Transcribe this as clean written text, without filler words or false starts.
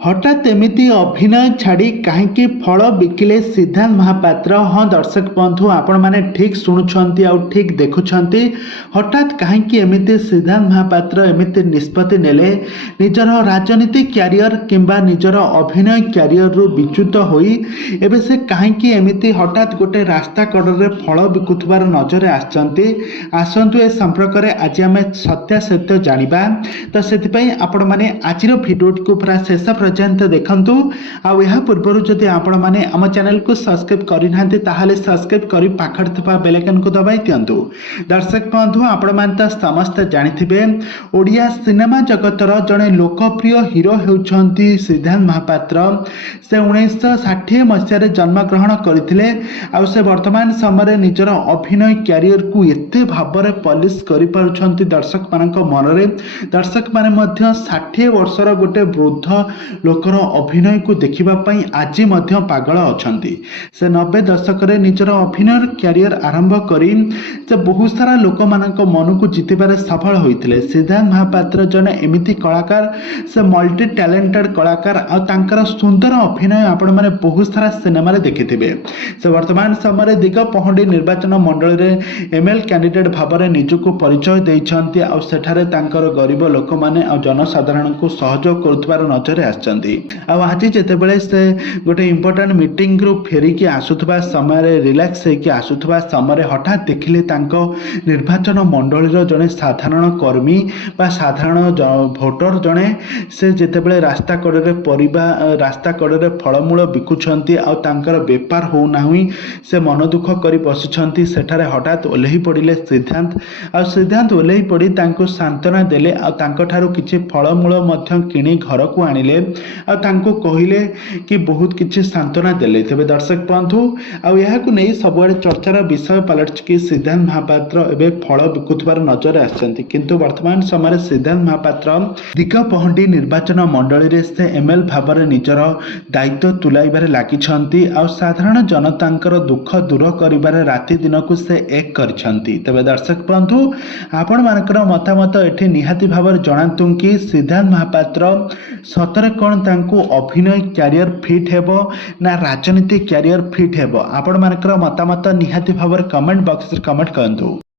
हठात एमिति अभिनय छाड़ी कहीं फल बिकिले सिद्धांत महापात्र। हाँ दर्शक बंधु आपण मैंने ठीक शुणुंट आ ठीक देखुंट। हठात कहीं एमिति सिद्धांत महापात्र एमिति निष्पत्ति नेले निजर राजनीति क्यारियर किंबा निजर अभिनय क्यारियर रु विच्युत होई एबे से कहीं एमिति हठात गोटे रास्ता कड़े फल बिकुथबार नजर आसतु ए संपर्क में आज आम सत्यासत्य जानिबा। तो से आपण मैंने आज भिडियो को पूरा शेष पर्यंत देखंतु। आउ यह पूर्व जदि आपण माने आम चैनल को सब्सक्राइब करिनांते ताहाले सब्सक्राइब करी पाखर थवा बेल आइकन को दबाई दियंतु। दर्शक बंधु आपण माने त समस्त जानिथिबे ओडिया सिनेमा जगतर जड़े लोकप्रिय हिरो हेउछंती सिद्धांत महापात्र। से 1960 मसीह जन्म ग्रहण करथिले। आउ से वर्तमान समय निजर अभिनय क्यारियर को एते भाबरे पॉलिश करि पारुछंती दर्शक मानक मनरे। दर्शक माने मध्य 60 वर्षर गोटे वृद्ध लोकर अभिनय को देखिबा पई आज मध्य पागल अछंती। से 90 दशक रे निजर अभिनय क्यारियर आरंभ करी से बहुत सारा लोक मानक मन को जितिबारे सफल होइथिले। सिद्धांत महापात्र जने एमिति कलाकार से मल्टी टैलेंटेड कलाकार आ तांकर सुंदर अभिनय आपण माने बहुत सारा सिनेमा रे देखिथिबे। से वर्तमान समय दिगपहंडी निर्वाचन मंडल रे एमएल कैंडिडेट भाबरे निजको परिचय दैछंती। आ सेठारे तांकर गरीब लोक माने आ जनसाधारण को सहयोग करथबार नजर आज जितेबले से गोटे इंपोर्टेंट मीटिंग रु फेरिकी आसुथबा समय रिलैक्स होइकी आसुथबा समय हठात देखिले तांको निर्वाचन मंडल जड़े साधारण कर्मी बा साधारण भोटर जड़े से जितेबले रास्ता कड़े परिबा रास्ता कड़े फलमूल बिकुछंती आ तांकर बेपार हो नाही से मन दुख करी बसिछंती। सेठारे हठात ओल्ही पड़िले सिद्धांत। आ सिद्धांत ओल्ही पड़ी तांको सांत्वना देले आ तांको ठारू किछि फलमूल मध्य किणी घर को आनिले आ तांको कहिले कि बहुत किछि सांत्वना देले। तेबे दर्शक बंधु आ यहाकु नै सबआडे चर्चार विषय पलट कि सिद्धांत महापात्र एबे फल बिकुथबार नजर आछंती। किंतु वर्तमान समय सिद्धांत महापात्र दिगपहंडी निर्वाचन मंडल रे से एमएल भाबरे निजर दायित्व तुलाइबारे लागिछंती आ साधारण जनतांकर दुख दूर करिबारे राति दिन को से एक करछंती। तेबे दर्शक बंधु आपण मानकर मतामत एठी निहाती भाबरे जणांतु कि सिद्धांत महापात्र सतरे कौन तांको अभिनय क्यारियर फिट हेबो ना राजनीति क्यारियर फिट हेबो। आपण मानकर मतामत निहाती भाबरे कमेंट बॉक्स रे कमेंट करंतु।